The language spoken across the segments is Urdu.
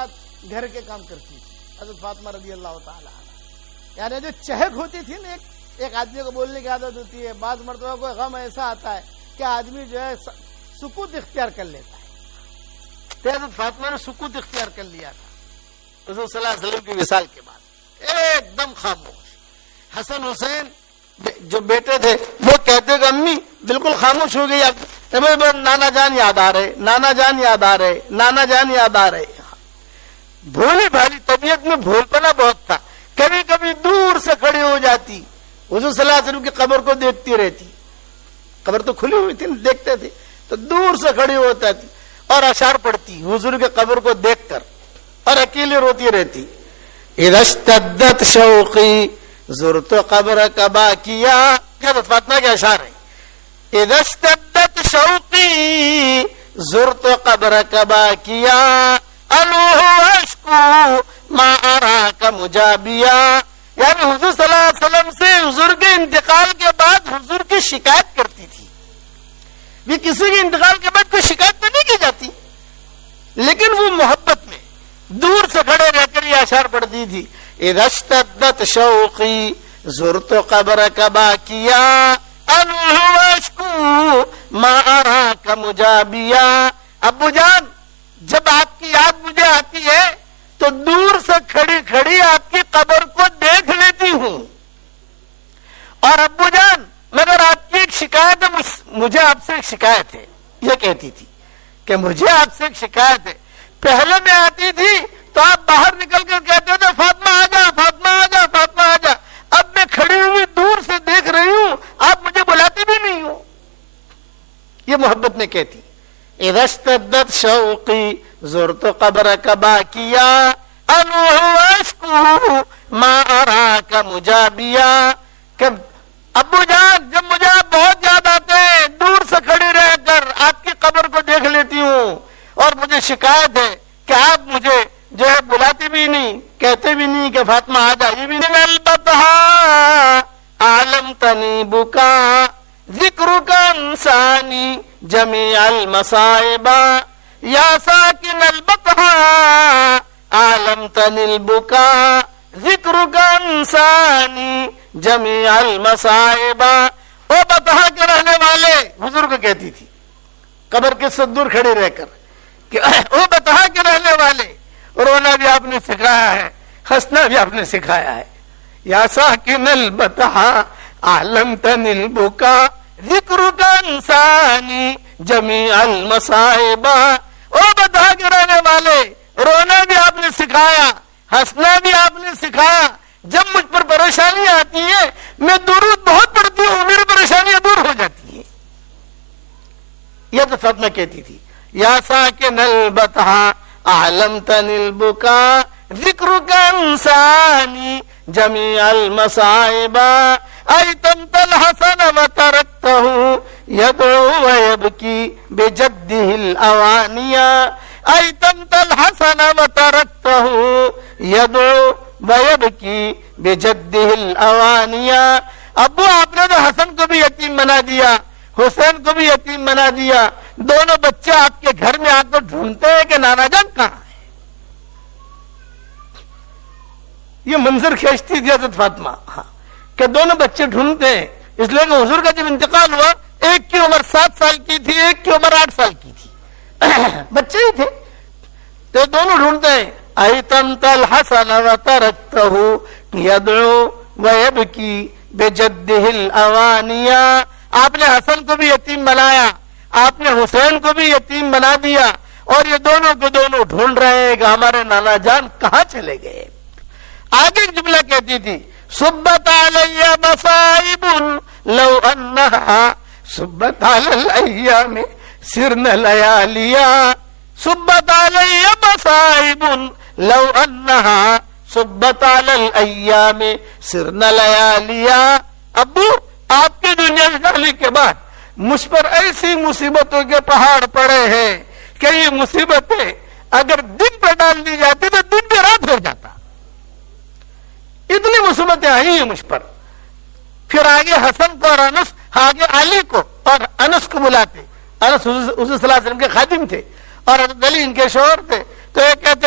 ساتھ گھر کے کام کرتی تھی حضرت فاطمہ رضی اللہ تعالی عنہ. یعنی جو چہک ہوتی تھی نا، ایک آدمی کو بولنے کی عادت ہوتی ہے، بعض مرتبہ کوئی غم ایسا آتا ہے کہ آدمی جو ہے سکوت اختیار کر لیتا ہے. حضرت فاطمہ نے سکوت اختیار کر لیا تھا حضور صلی اللہ علیہ وسلم کی وصال کے بعد، ایک دم خاموش. حسن حسین جو بیٹے تھے وہ کہتے کہ امی بالکل خاموش ہو گئی، نانا جان یاد آ رہے، نانا جان یاد آ رہے، نانا جان یاد آ رہے. بھولی بھالی طبیعت میں بھولپنا بہت تھا، کبھی کبھی دور سے کھڑی ہو جاتی، حضور صلی اللہ علیہ وسلم کی قبر کو دیکھتی رہتی. قبر تو کھلی ہوئی تھی، دیکھتے تھے تو دور سے کھڑی ہوتا تھی اور اشعار پڑھتی حضور کے قبر کو دیکھ کر، اور اکیلی روتی رہتی. اذا اشتدت شوقی زرت قبرک باکیا، حضرت فاطمہ کے اشعار ہیں. اذا اشتدت شوقی زرت قبرک باکیا الوح اشکو ما اراک مجابیا. یعنی حضور صلی اللہ علیہ وسلم سے حضور کے انتقال کے بعد حضور کی شکایت کرتی تھی. بھی کسی کے انتقال کے بعد کوئی شکایت تو نہیں کی جاتی، لیکن وہ محبت میں دور سے کھڑے رہ کر یہ اشعار پڑھتی تھی. اذا اشتدت شوقی زرت قبرک باکیا الوح اشکو ما اراک مجابیا. ابو جان جب آپ کی یاد مجھے آتی ہے تو دور سے کھڑی کھڑی آپ کی قبر کو دیکھ لیتی ہوں. اور ابو جان مگر آپ کی ایک شکایت ہے، مجھے آپ سے ایک شکایت ہے. یہ کہتی تھی کہ مجھے آپ سے ایک شکایت ہے. پہلے میں آتی تھی تو آپ باہر نکل کر کہتے تھے فاطمہ آ جا، فاطمہ آ جا، فاطمہ آ جا. اب میں کھڑی ہوئی دور سے دیکھ رہی ہوں، آپ مجھے بلاتے بھی نہیں ہو. یہ محبت میں کہتی. اذا اشتدت شوقی زرت قبرک باکیا الوح اشکو ما اراک مجابیا. کہ ابو جان جب مجھے آپ بہت یاد آتے ہیں، دور سے کھڑی رہ کر آپ کی قبر کو دیکھ لیتی ہوں، اور مجھے شکایت ہے کہ آپ مجھے جو ہے بلاتے بھی نہیں، کہتے بھی نہیں کہ فاطمہ آ جا. یہ بھی نہیں. البتہا عالمتنی بکا ذکرک انسانی جمیع المصائب یا ساکن البتہا عالمتنی البکا ذکرک انسانی جمیع المصائب. او بتہا کے رہنے والے، حضور کو کہتی تھی قبر کے سے دور کھڑے رہ کر کہ او بتہا کے رہنے والے، رونا بھی آپ نے سکھایا ہے، ہنسنا بھی آپ نے سکھایا ہے. یا ساکن البتہا عالمتنی البکا ذکرک انسانی جمیع المصائب. او بتہا کے رہنے والے، رونا بھی آپ نے سکھایا، ہنسنا بھی آپ نے سکھایا. جب مجھ پر پریشانی آتی ہے میں درود بہت پڑھتی ہوں، میری پریشانیاں دور ہو جاتی ہیں. یہ تو فاطمہ کہتی تھی. یا ساکن البتہا عالمتنی البکا ذکرک انسانی جمیع المصائب ایتمت الحسن وترکتہ یدعو ویبکی بجدہ الاوانیہ. ایتمت الحسن وترکتہ یدعو ویبکی بجدہ الاوانیہ. ابو آپ نے تو حسن کو بھی یتیم بنا دیا، حسین کو بھی یتیم بنا دیا. دونوں بچے آپ کے گھر میں آ کر ڈھونڈتے ہیں کہ نانا جان کہاں ہے. یہ منظر کھینچتی تھی حضرت فاطمہ کہ دونوں بچے ڈھونڈتے ہیں. اس لیے کہ حضور کا جب انتقال ہوا ایک کی عمر 7 سال کی تھی، ایک کی عمر 8 سال کی تھی، بچے ہی تھے. تو دونوں ڈھونڈتے ہیں. ایتمت الحسن وترکتہ یدعو ویبکی بجدہ الاوانیہ. آپ نے حسن کو بھی یتیم بنایا، آپ نے حسین کو بھی یتیم بنا دیا، اور یہ دونوں کو دونوں ڈھونڈ رہے ہیں کہ ہمارے نانا جان کہاں چلے گئے. آگے ایک جملہ کہتی تھی صبت علی مصائب لو انہا صبت علی الایام سرن لیالیا. صبت علی مصائب لو انہا صبت علی الایام سرن لیالیا. ابو آپ کی دنیا سے جانے کے بعد مجھ پر ایسی مصیبتوں کے پہاڑ پڑے ہیں کہ یہ مصیبتیں اگر دن پر ڈال دی جاتی تو دن پہ رات ہو جاتا. اتنی مصیبتیں آئی ہیں مجھ پر. پھر آگے حسن کو اور انس، آگے علی کو اور انس کو بلاتے. انس حضور صلی اللہ علیہ وسلم کے خادم تھے اور حضرت علی ان کے شوہر تھے. تو یہ کہتے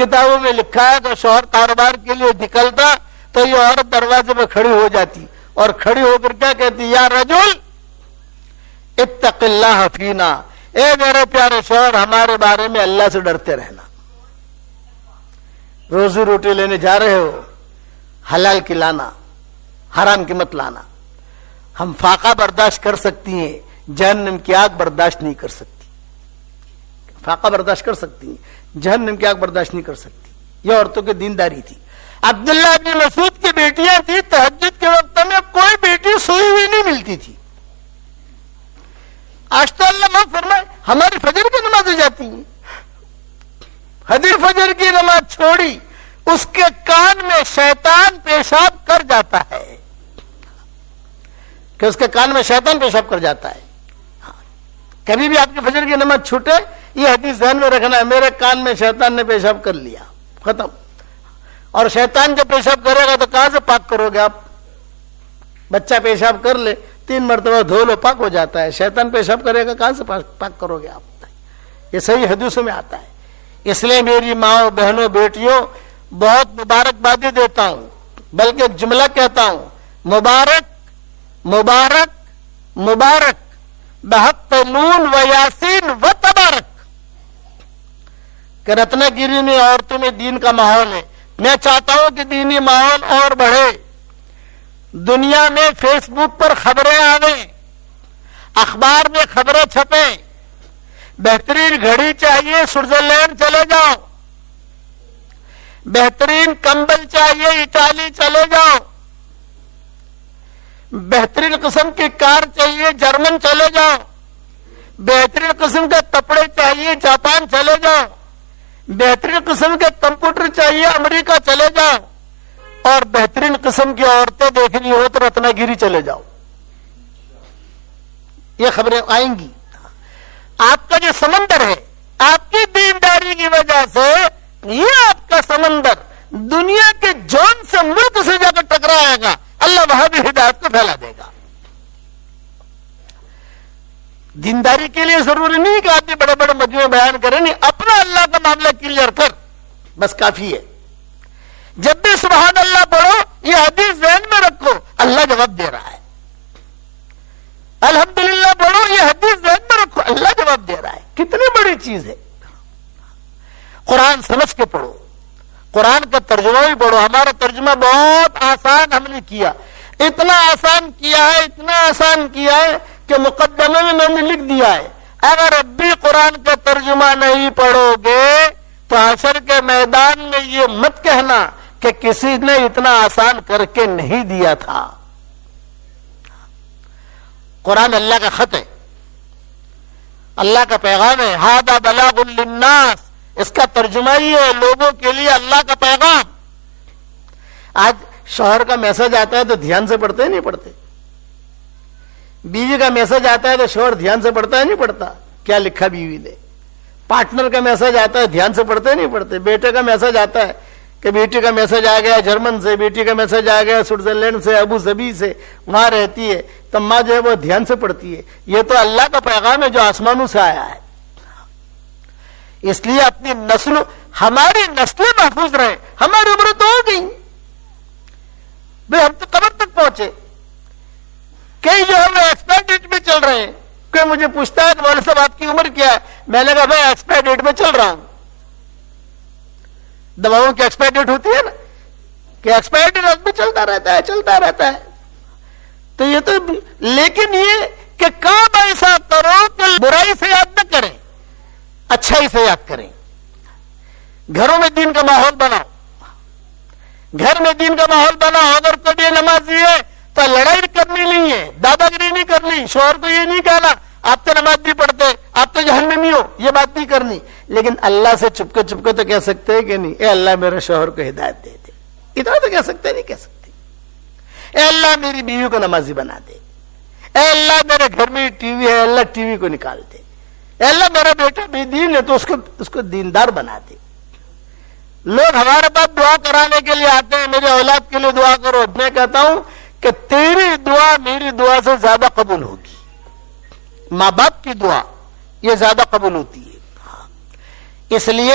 کتابوں میں لکھا ہے کہ شوہر کاروبار کے لیے نکلتا تو یہ عورت دروازے پہ کھڑی ہو جاتی اور کھڑی ہو کر کیا کہتی, یا رجل اتق اللہ فینا, اے میرے پیارے شوہر ہمارے بارے میں اللہ سے ڈرتے رہنا. روزی روٹی لینے جا رہے ہو, حلال کی لانا, حرام کی مت لانا. ہم فاقہ برداشت کر سکتی ہیں, جہنم کی آگ برداشت نہیں کر سکتی. فاقہ برداشت کر سکتی ہیں, جہنم کی آگ برداشت نہیں کر سکتی. یہ عورتوں کی دینداری تھی. عبداللہ ابن مسعود کی بیٹیاں تھی, تہجد کے وقت میں کوئی بیٹی سوئی ہوئی نہیں ملتی تھی. آج تو اللہ معاف فرمائے ہماری فجر کی نمازیں جاتی ہیں, حدیر فجر کی نماز چھوڑی, اس کے کان میں شیطان پیشاب کر جاتا ہے, کہ اس کے کان میں شیطان پیشاب کر جاتا ہے. کبھی بھی آپ کی فجر کی نماز چھوٹے, یہ حدیث ذہن میں رکھنا ہے, میرے کان میں شیطان نے پیشاب کر لیا, ختم. اور شیطان جب پیشاب کرے گا تو کہاں سے پاک کرو گے آپ؟ بچہ پیشاب کر لے 3 مرتبہ دھو لو, پاک ہو جاتا ہے. شیطان پیشاب کرے گا, کہاں سے پاک کرو گے آپ؟ یہ صحیح حدیثوں میں آتا ہے. اس لیے میری ماؤں, بہنوں, بیٹیوں بہت مبارکبادی دیتا ہوں, بلکہ ایک جملہ کہتا ہوں, مبارک مبارک مبارک بحق نون و یاسین و تبارک. کہ رتنا گیری میں عورتوں میں دین کا ماحول ہے. میں چاہتا ہوں کہ دینی ماحول اور بڑھے. دنیا میں فیس بک پر خبریں آویں, اخبار میں خبریں چھپیں. بہترین گھڑی چاہیے سوئٹزرلینڈ چلے جاؤ, بہترین کمبل چاہیے اٹالی چلے جاؤ, بہترین قسم کی کار چاہیے جرمن چلے جاؤ, بہترین قسم کے کپڑے چاہیے جاپان چلے جاؤ, بہترین قسم کے کمپیوٹر چاہیے امریکہ چلے جاؤ, اور بہترین قسم کی عورتیں دیکھنی ہو تو رتنا گیری چلے جاؤ. یہ خبریں آئیں گی. آپ کا جو سمندر ہے, آپ کی دینداری کی وجہ سے یہ آپ کا سمندر دنیا کے جون سے ملک سے جا کر ٹکرائے گا, اللہ وہاں بھی ہدایت کو پھیلا دے گا. دینداری کے لیے ضروری نہیں کہ آدمی بڑے بڑے مجموعے بیان کریں, نہیں, اپنا اللہ کا معاملہ کلیئر کر, بس کافی ہے. جب بھی سبحان اللہ پڑھو, یہ حدیث ذہن میں رکھو, اللہ جواب دے رہا ہے. الحمدللہ پڑھو, یہ حدیث ذہن میں رکھو, اللہ جواب دے رہا ہے. کتنی بڑی چیز ہے. قرآن سمجھ کے پڑھو, قرآن کا ترجمہ بھی پڑھو. ہمارا ترجمہ بہت آسان ہم نے کیا, اتنا آسان کیا ہے, اتنا آسان کیا ہے کہ مقدمے میں نے لکھ دیا ہے, اگر اب بھی قرآن کا ترجمہ نہیں پڑھو گے تو حشر کے میدان میں یہ مت کہنا کہ کسی نے اتنا آسان کر کے نہیں دیا تھا. قرآن اللہ کا خط ہے, اللہ کا پیغام ہے. ھذا بلاغ للناس, اس کا ترجمہ ہی ہے لوگوں کے لیے اللہ کا پیغام. آج شوہر کا میسج آتا ہے تو دھیان سے پڑھتے نہیں پڑھتے, بیوی کا میسج آتا ہے تو شوہر دھیان سے پڑھتا ہے نہیں پڑھتا, کیا لکھا بیوی نے. پارٹنر کا میسج آتا ہے دھیان سے پڑھتے نہیں پڑھتے. بیٹے کا میسج آتا ہے کہ بیٹی کا میسج آ گیا جرمن سے, بیٹی کا میسج آ گیا سوئٹزرلینڈ سے, ابو ظبی سے, وہاں رہتی ہے, تو ماں جو ہے وہ دھیان سے پڑھتی ہے. یہ تو اللہ کا پیغام ہے جو آسمانوں سے آیا ہے. اس لیے اپنی نسلوں, ہماری نسلیں محفوظ رہیں. ہماری عمر تو ہو گئی بھائی, ہم تو قبر تک پہنچے. کئی جو ہم ایکسپائر ڈیٹ میں چل رہے ہیں. کوئی مجھے پوچھتا ہے کہ مولوی صاحب آپ کی عمر کیا ہے, میں نے کہا بھائی ایکسپائر ڈیٹ میں چل رہا ہوں. دواؤں کی ایکسپائر ڈیٹ ہوتی ہے نا, کہ ایکسپائر ڈیٹ میں چلتا رہتا ہے, چلتا رہتا ہے. تو یہ تو, لیکن یہ کہ کام ایسا کرو کہ برائی سے یاد نہ کریں, اچھائی سے یاد کریں. گھروں میں دین کا ماحول بناؤ, گھر میں دین کا ماحول بناؤ. اگر کوئی نمازی ہے تو لڑائی کرنی نہیں ہے, دادا گیری نہیں کرنی, شوہر کو یہ نہیں کہنا آپ تو نماز نہیں پڑھتے, آپ تو جہنمی ہو, یہ بات نہیں کرنی. لیکن اللہ سے چپکے چپکے تو کہہ سکتے ہیں کہ نہیں, اے اللہ میرے شوہر کو ہدایت دے دے. اتنا تو کہہ سکتے نہیں کہہ سکتے. اے اللہ میری بیوی کو نمازی بنا دے, اے اللہ میرے گھر میں ٹی وی ہے, اللہ ٹی وی کو نکال دے, اے اللہ میرا بیٹا بے دین ہے تو اس کو دیندار بنا دے. لوگ ہمارے پاس دعا کرانے کے لیے آتے ہیں, میرے اولاد کے لیے دعا کرو. میں کہتا ہوں کہ تیری دعا میری دعا سے زیادہ قبول ہوگی. ماں باپ کی دعا یہ زیادہ قبول ہوتی ہے. اس لیے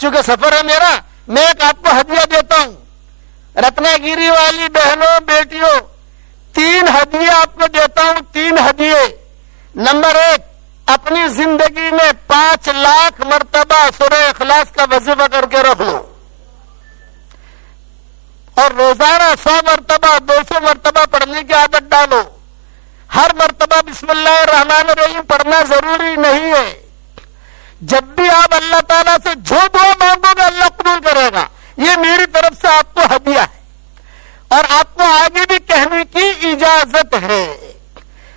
چونکہ سفر ہے میرا، میں ایک آپ کو ہدیہ دیتا ہوں، رتنا گیری والی بہنوں بیٹیوں، 3 ہدیے آپ کو دیتا ہوں، 3 ہدیے۔ نمبر 1، اپنی زندگی میں 5 لاکھ مرتبہ سورہ اخلاص کا وظیفہ کر کے رکھ لو، اور روزانہ 100 مرتبہ 200 مرتبہ پڑھنے کی عادت ڈالو۔ ہر مرتبہ بسم اللہ الرحمن الرحیم پڑھنا ضروری نہیں ہے، جب بھی آپ اللہ تعالیٰ سے جو دعا مانگو گے اللہ قبول کرے گا۔ یہ میری طرف سے آپ کو ہدیہ ہے، اور آپ کو آگے بھی کہنے کی اجازت ہے۔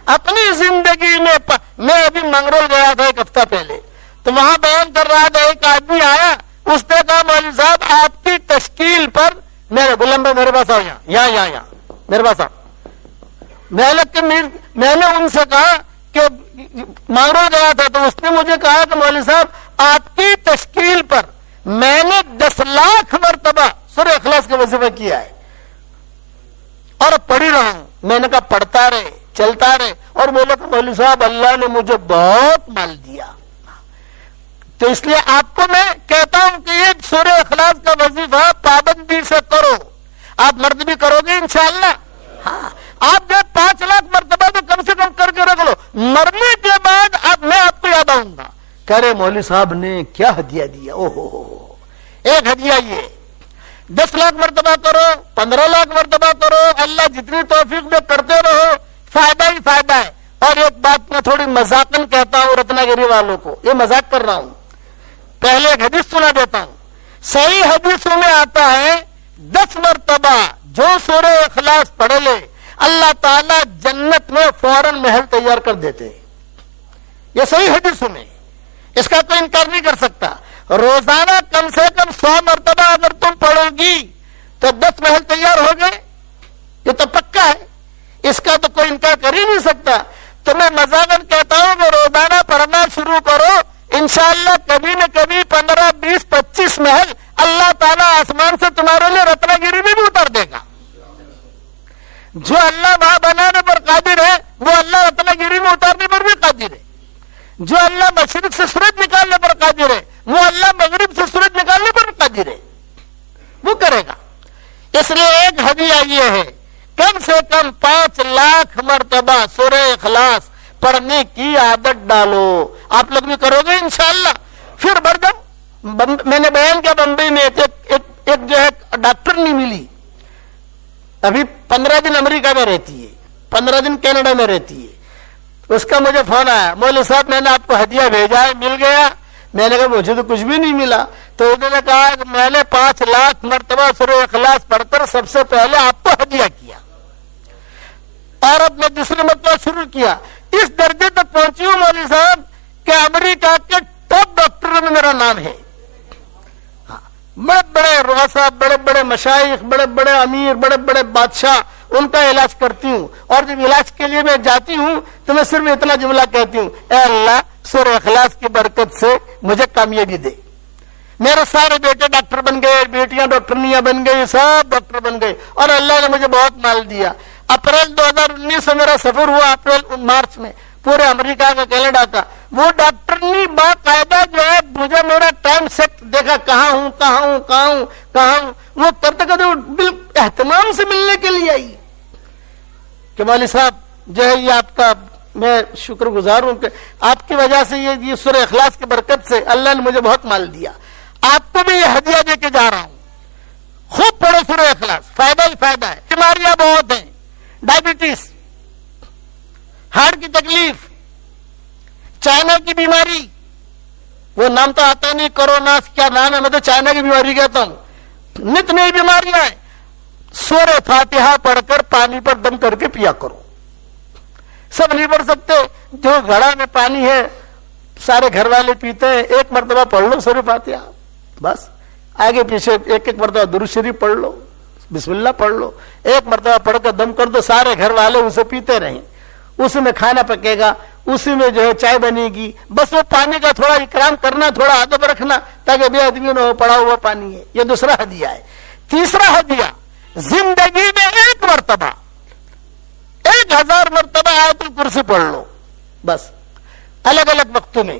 اپنی زندگی میں ابھی منگرول گیا تھا 1 ہفتہ پہلے، تو وہاں بیان کر رہا تھا، ایک آدمی آیا، اس نے کہا مولوی صاحب آپ کی تشکیل پر، غلام بھائی میرے پاس آؤ، یہاں میرے پاس آؤ۔ میں نے ان سے کہا کہ منگرول گیا تھا، تو اس نے مجھے کہا کہ مولوی صاحب آپ کی تشکیل پر میں نے 10 لاکھ مرتبہ سورہ اخلاص کا وظیفہ کیا ہے اور پڑھی رہا ہوں۔ میں نے کہا پڑھتا رہے، چلتا رہے، اور بولے کہ مولوی صاحب اللہ نے مجھے بہت مال دیا۔ تو اس لیے آپ کو میں کہتا ہوں کہ یہ سورہ اخلاص کا وظیفہ پابندی سے کرو، آپ مرد بھی کرو گے انشاءاللہ۔ ہاں، آپ جو 5 لاکھ مرتبہ تو کم سے کم کر کے رکھ لو، مرنے کے بعد اب میں آپ کو یاد آؤں گا، کہہ رہے مولوی صاحب نے کیا ہدیہ دیا۔ ایک ہدیہ یہ 10 لاکھ مرتبہ کرو، 15 لاکھ مرتبہ کرو، اللہ جتنی توفیق میں کرتے رہو، فائدہ ہی فائدہ ہے۔ اور ایک بات میں تھوڑی مذاقن کہتا ہوں رتنا گیری والوں کو، یہ مذاق کر رہا ہوں، پہلے ایک حدیث سنا دیتا ہوں۔ صحیح حدیثوں میں آتا ہے 10 مرتبہ جو سورہ اخلاص پڑھ لے اللہ تعالیٰ جنت میں فوراً محل تیار کر دیتے ہیں۔ یہ صحیح حدیثوں میں، اس کا کوئی انکار نہیں کر سکتا۔ روزانہ کم سے کم 100 مرتبہ اگر تم پڑھو گی تو 10 محل تیار ہو گئے، یہ تو پکا ہے، اس کا تو کوئی انکار کر ہی نہیں سکتا۔ تو میں مذاقاً کہتا ہوں کہ روزانہ پڑھنا شروع کرو، انشاءاللہ کبھی نہ کبھی 15 20 25 محل اللہ تعالیٰ آسمان سے تمہارے لیے رتنا گیری میں بھی اتار دے گا۔ جو اللہ وہاں بنانے پر قادر ہے وہ اللہ رتنا گیری میں اتارنے پر بھی قادر ہے۔ جو اللہ مشرق سے سورج نکالنے پر قادر ہے وہ اللہ مغرب سے سورج نکالنے پر قادر ہے، وہ کرے گا۔ اس لیے ایک ہدیہ یہ ہے، کم سے کم 5 لاکھ مرتبہ سورہ اخلاص پڑھنے کی عادت ڈالو، آپ لوگ بھی کرو گے انشاءاللہ۔ پھر بردم میں نے بیان کیا بمبئی میں ایک جو ہے ڈاکٹر نہیں ملی، ابھی 15 دن امریکہ میں رہتی ہے، 15 دن کینیڈا میں رہتی ہے۔ اس کا مجھے فون آیا، مولوی صاحب میں نے آپ کو ہدیہ بھیجا ہے، مل گیا؟ میں نے کہا مجھے تو کچھ بھی نہیں ملا۔ تو انہوں نے کہا کہ میں نے 5 لاکھ مرتبہ سورہ اخلاص پڑھ کر سب سے پہلے آپ کو ہدیہ کیا، اور اب میں دوسری مرتبہ شروع کیا۔ اس درجے تک پہنچی ہوں مولوی صاحب کہ امریکہ کے ٹاپ ڈاکٹروں میں میرا نام ہے، بڑے بڑے رؤساء، بڑے بڑے مشائخ، بڑے بڑے امیر، بڑے بڑے بادشاہ، ان کا علاج کرتی ہوں۔ اور جب علاج کے لیے میں جاتی ہوں تو میں صرف اتنا جملہ کہتی ہوں، اے اللہ سورہ اخلاص کی برکت سے مجھے کامیابی دے۔ میرے سارے بیٹے ڈاکٹر بن گئے، بیٹیاں ڈاکٹرنیاں بن گئی، سب ڈاکٹر بن گئے، اور اللہ نے مجھے بہت مال دیا۔ اپریل 2019 سے میرا سفر ہوا، اپریل مارچ میں، پورے امریکہ کا، کینیڈا کا۔ وہ ڈاکٹرنی باقاعدہ جو ہے مجھے میرا ٹائم سیٹ دیکھا، کہاں ہوں وہ کرتے کرتے بال اہتمام سے ملنے کے لیے آئی کہ مولوی صاحب جو ہے یہ آپ کا میں شکر گزار ہوں کہ آپ کی وجہ سے یہ سورہ اخلاص کی برکت سے اللہ نے مجھے بہت مال دیا، آپ کو بھی یہ ہدیہ دے کے جا رہا ہوں، خوب پڑھو سورہ اخلاص، فائدہ ہی فائدہ ہے۔ بیماریاں بہت ہیں، ڈائبٹیز، ہارٹ کی تکلیف، چائنا کی بیماری، وہ نام تو آتا نہیں، کورونا کیا نام ہے، میں تو چائنا کی بیماری کہتا ہوں، نت نئی بیماریاں ہیں۔ سورہ فاتحہ پڑھ کر پانی پر دم کر کے پیا کرو، سب نہیں پڑھ سکتے، جو گھڑا میں پانی ہے سارے گھر والے پیتے ہیں، 1 مرتبہ پڑھ لو سورہ فاتحہ، بس آگے پیچھے 1 مرتبہ درود شریف پڑھ لو، بسم اللہ پڑھ لو، 1 مرتبہ پڑھ کر دم کر دو، سارے گھر والے اسے پیتے رہیں، اسی میں کھانا پکے گا، اسی میں جو ہے چائے بنے گی، بس وہ پانی کا تھوڑا اکرام کرنا، تھوڑا ادب رکھنا تاکہ بے ادبی نہ ہو، پڑا ہوا پانی ہے۔ یہ دوسرا ہدیہ ہے۔ تیسرا ہدیہ، زندگی میں 1 مرتبہ 1000 مرتبہ آیت الکرسی پڑھ لو، بس الگ الگ وقتوں میں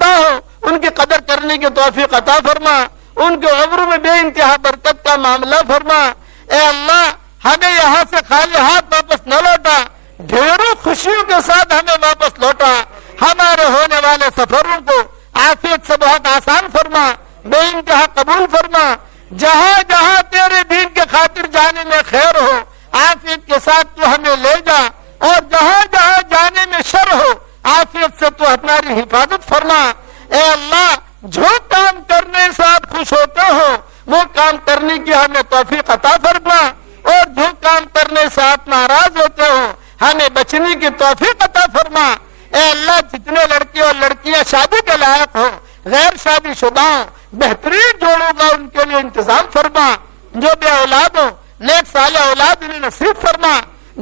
زندہ ہو ان کی قدر کرنے کی توفیق عطا فرما، ان کے عمر میں بے انتہا برکت کا معاملہ فرما۔ اے اللہ ہمیں یہاں سے خالی ہاتھ واپس نہ لوٹا، ڈھیروں خوشیوں کے ساتھ ہمیں واپس لوٹا۔ ہمارے ہونے والے سفروں کو عافیت سے بہت آسان فرما، بے انتہا قبول فرما۔ جہاں جہاں تیرے دین کے خاطر جانے میں خیر ہو عافیت کے ساتھ تو ہمیں لے جا، اور جہاں جہاں جانے میں شر ہو عافیت سے تو ہماری حفاظت فرما۔ اے اللہ جو کام کرنے سے آپ خوش ہوتے ہو وہ کام کرنے کی ہمیں توفیق عطا فرما، اور جو کام کرنے سے آپ ناراض ہوتے ہو ہمیں بچنے کی توفیق عطا فرما۔ اے اللہ جتنے لڑکے اور لڑکیاں شادی کے لائق ہو، غیر شادی شدہ ہوں، بہترین جوڑوں کا ان کے لیے انتظام فرما۔ جو بے اولاد ہو نیک صالح اولاد انہیں نصیب فرما،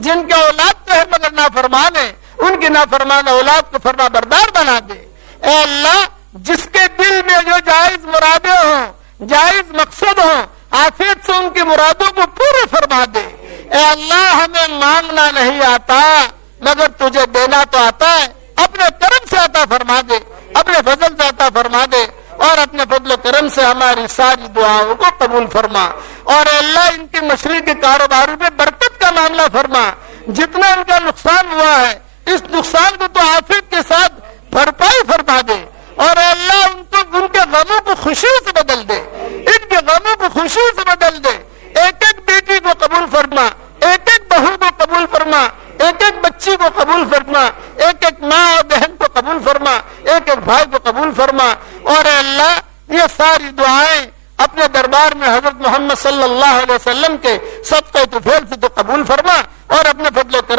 جن کے اولاد تو ہے مگر نافرمان ہے ان کی نافرمان اولاد کو فرما بردار بنا دے۔ اے اللہ جس کے دل میں جو جائز مرادیں ہوں، جائز مقصد ہوں، عافیت سے ان کی مرادوں کو پورے فرما دے۔ اے اللہ ہمیں مانگنا نہیں آتا مگر تجھے دینا تو آتا ہے، اپنے کرم سے عطا فرما دے، اپنے فضل سے عطا فرما دے، اور اپنے فضل و کرم سے ہماری ساری دعاؤں کو قبول فرما۔ اور اے اللہ ان کی مچھلی کے کاروبار میں برکت کا معاملہ فرما، جتنا ان کا نقصان ہوا ہے اس نقصان کو تو عافیت کے ساتھ بھرپائی فرما دے، اور اے اللہ ان کے غموں کو خوشی سے بدل دے، ان کے غموں کو خوشی سے بدل دے۔ ایک ایک بیٹی کو قبول فرما، ایک ایک بہو کو قبول فرما، ایک ایک بچی کو قبول فرما، ایک ایک ماں اور بہن کو قبول فرما، ایک ایک بھائی کو قبول فرما۔ اور اے اللہ یہ ساری دعائیں اپنے دربار میں حضرت محمد صلی اللہ علیہ وسلم کے صدقہ طفیل سے تو قبول فرما، اور اپنے فضل و کرم